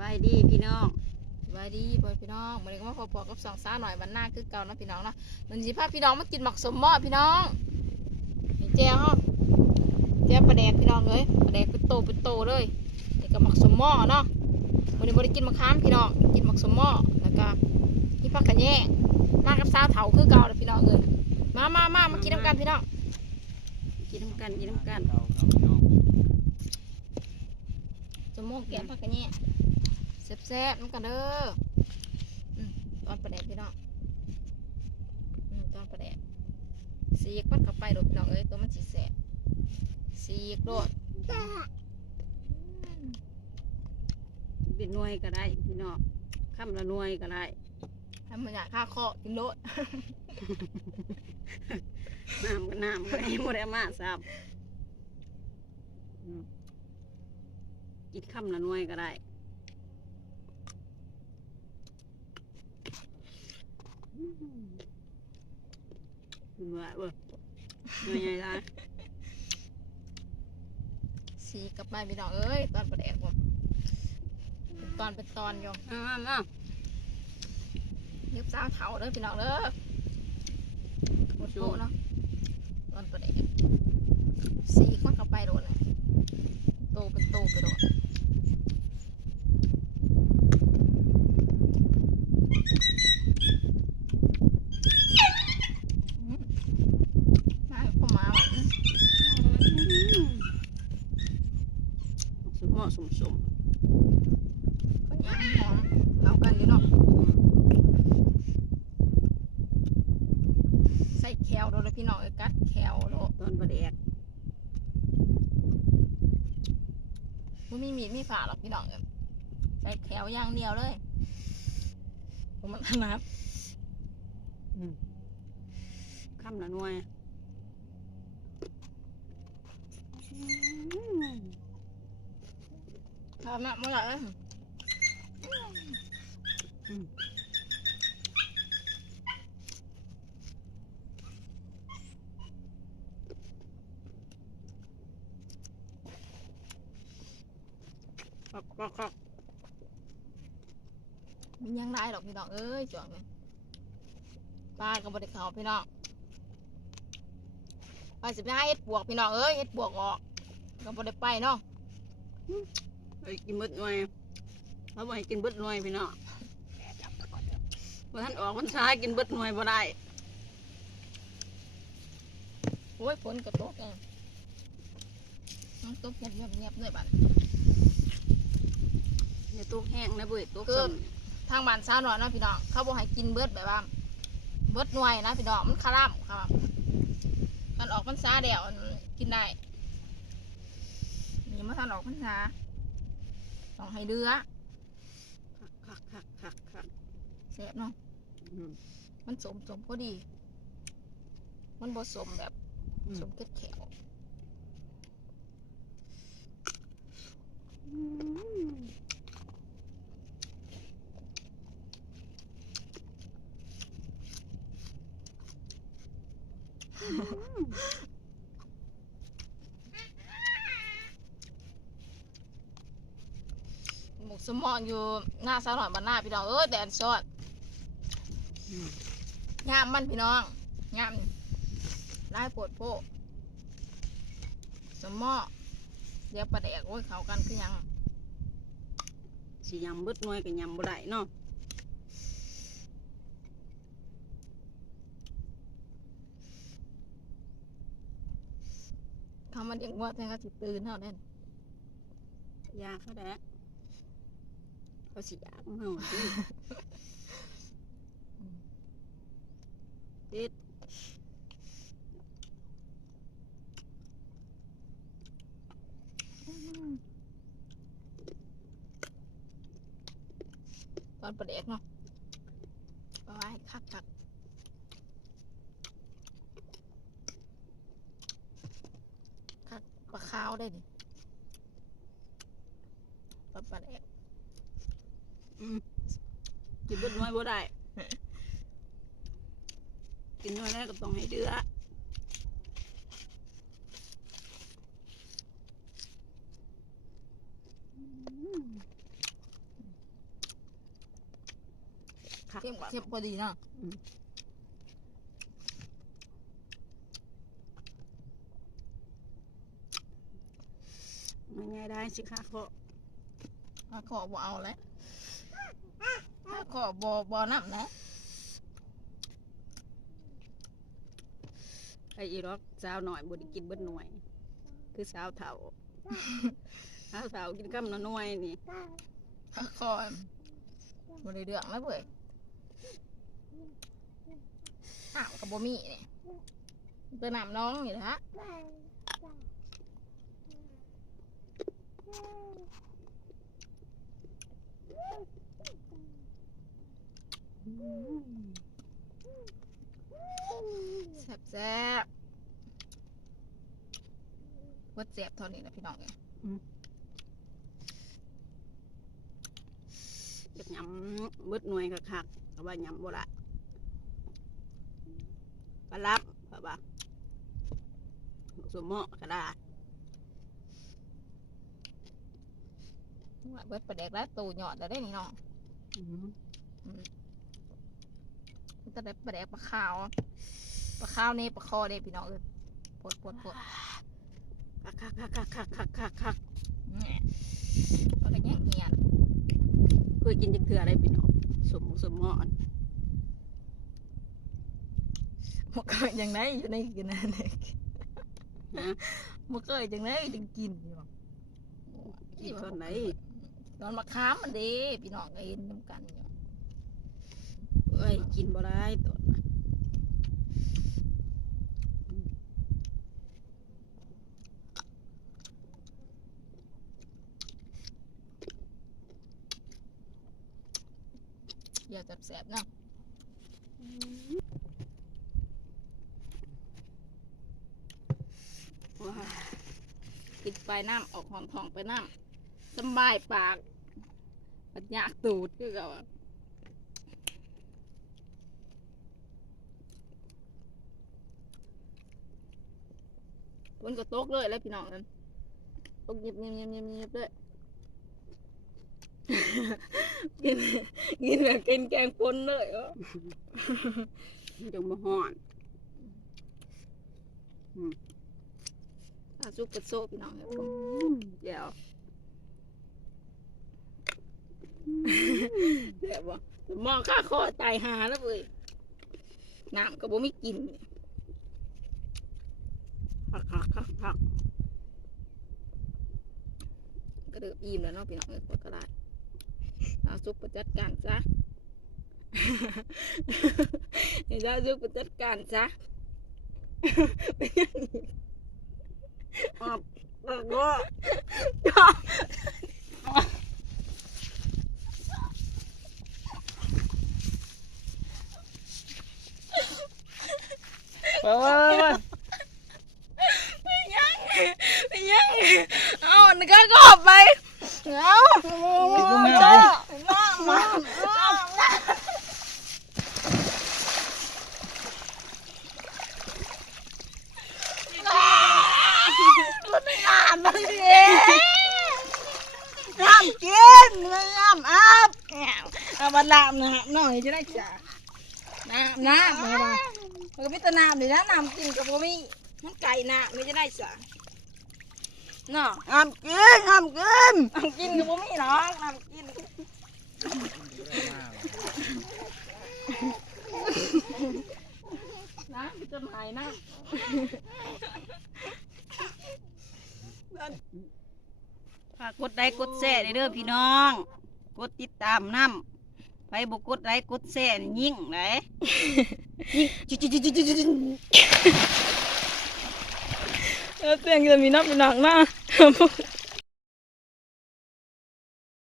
บายดีพี่น้องสวัสดีพ่อพี่น้องวันนี้ก็มาพบกับสองสาวหน่อยวันหน้าคือเก่านะพี่น้องเนาะมันสิพาพี่น้องมากินหมักสมหม้อพี่น้องนี่แจ้วแจ้วปลาแดกพี่น้องเลยปลาแดกเป็นโตเป็นโตเลยนี่ก็หมักสมหม้อเนาะวันนี้บริกินมะขามพี่น้องกินหมักสมหม้อแล้วก็นี่ผักกระแยงมากับสาวเถาคือเก่าเลยพี่น้องเลยมามามามากินน้ำกันพี่น้องกินน้ำกันกินน้ำกันสมหม้อแกงผักกระแยง แซ่บๆน้ำกันเด้ออืมตอนปลาแดกพี่น้องอืมตอนปลาแดกสีกมันเข้าไปโดดพี่น้องเอ้ยตัวมันสีแสบสีกโดดเป็นหน่วยก็ได้พี่น้องคำละหน่วยก็ได้ทำมันอยากฆ่าคอกินโลดน้ำก็น้ำก็ได้หมดเอามาซับอืมกินคำละหน่วยก็ได้อืม เป็นว่าเว้ยหน่วยใหญ่ละสีกลับไปพี่น้องเอ้ยตอนประแดกผมเป็นตอนเป็นตอนอยงเอามามายึบสาวเถาเด้อพี่น้องเด้อหมดโปะเนาะตอนประแดกสีกมันเข้าไปโดดเลยโตเป็นโตไปโดดอืมมาพ่อมาว่ะอืม สมเหมาะสมสม ก็ย่างหอมเข้ากันอยู่เนาะ ใส่แคลโดนเลย พี่น้องเอ้ยกัดแคลโดนตอนประเดกมันมีมีดมีฝาหรอกพี่น้องเอ้ยใส่แคลอย่างเดียวเลยผมมันถนัดคำละหน่วยทำนะเมื่อไหร่เลย ก็ก็ก็มันยังได้หรอกพี่น้องเอ้ยจ่วงเลยปลากับบริเขาพี่น้องไปสิบห้าเฮ็ดปวกพี่น้องเอ้ยเฮ็ดปวกออกกับบริไปเนาะไปกินเบิดหน่วยเขาบอกให้กินเบิดหน่วยพี่น้องพอท่านออกพรรษากินเบิดหน่วยบ่ได้โอ้ยฝนกระตกเองน้องตกเงียบเงียบเงียบเลยบัด อย่าตกแห้งนะเบุ้ยตกคือ ซ้ทางบ้านซาหน่อยเนาะพี่น้องเขาบอกให้กินเบิดแบบว่าเบิดหน่วยนะพี่น้องมันคาร่ำครับมันออกพรรษาเดียวมันกินได้นี่มาทันออกพรรษาต้องให้เดือำคักคักคักคักเสียบเนาะอืมมันสมสมพอดี มันผสมแบบอืมสมเกล็ดแขว หมกสมองอยู่หน้าซาหน่อยบ้านหน้าพี่น้องเอ้ยแดนซอดงามมันพี่น้องงามได้ปวดโพะสมอเดี๋ยวประแดกโอ้ยเขากันคือยังสิยำเบิดน่วยก็ยำบ่ได้เนาะ ทำมันอย่างว่าแทนก็สิตื่นเท่านั้นยาเขาแดกเขาสิยากของเฮาสิติดตอนประแดกเนาะเอาไว้คักคักคัก ได้นี่ปลาปลาแกอืมกินบิดน้อยบ่ได้ กินน้อยได้ก็ต้องให้เดือเข้มกว่าทียบพอดีนะ ได้สิค่ะเพราะถ้าขอบ่เอาแล้วถ้าขอบ่บ่น้ำนะไอ้อีรอกสาวหน่อยบ่ได้กินเบิดหน่วย คือสาวเฒ่าสาวเฒ่ากินคำละหน่วยนี่ถ้าขอบ่ได้เรื่องแล้วเว้ยอ้าวกับบ่มีเนี่ยเป็นน้ำน้องนี่แหละฮะ แซ่บแซ่บวัดแซ่บเท่านี้นะพี่น้องเอ้ยอยากยำเบิดหน่วยคักๆแต่ว่ายำบ่ละปลาลับเพราะว่าสมเหมาะก็ได้ ว่าเบิดประเด็กแล้วตูหยอดแล้วได้นี่น้องอืมมันจะได้ประเด็กปลาขาวปลาขาวนี่ปลาคอเด้พี่น้องเอ้ยปวดปวดปวดคักคักคักคักคักคักคักคักแหน่ปลาก็แย่งเหียนเคยกินจักเทื่ออะไรพี่น้องสมสมเหมาะมันก็ยังไงอยู่ในกินนั่นเองนะมันก็ยังไงถึงกินอยู่กินตอนไหนต อนมาค้ามมันดีพี่น้องก็เห็นน้ำกันอยู่เอ้ยกินบ่ได้ตอนน่ะอย่าจับแสบเนาะว้ากินไปน้ำออกหอมทองไปน้ำสบายปาก ปัญญากตูดคือเขาอะฝนก็ตกเลยแล้วพี่น้องนั้นตกเงียบเงียบเงียบเงียบเงียบเลยกินกินแบบกินแกงปนเลยเหรอมันจังบ่ฮ้อนอาซุปกระโซะพี่น้องครับผมเดี๋ยว แบบว่า มองข้าคอตายหาแล้วเว้ยน้ำก็บ่ไม่กินคักคักคักคักก็เดือบอิ่มแล้วเนาะพี่น้องเอ้ยพอก็ได้เอาซุปไปจัดการซะเห็นแล้วซุปไปจัดการซะอ้าวแล้ วก็ไปไปไปไม่ยังไม่ยังเอาอันนี้ก็กอบไปเอาจ้ามามามันไม่อ่านมันเองน้ำกินน้ำอาบเอามาลามนะหน่อยจะได้จ้าน้ำน้ำมาบ้าง มันก็มีแต่น้ำเลยนะน้ำกินกับบ่มีมันไก่น้ำไม่จะได้จ้าเนาะน้ำกินน้ำกินน้ำกินกับบ่มีหรอกน้ำกินน้ำจนหายน้ฝากกดไลค์กดแชร์ในเด้อพี่น้อง กดติดตามน้ำ ไปบุกุดไลค์กดเส้นี่ยิ่งไหนยิ่งจุ๊จุ๊จุ๊จุ๊จุ๊จุ๊เออเสียงจะมีน้ำเป็นหนักหน้า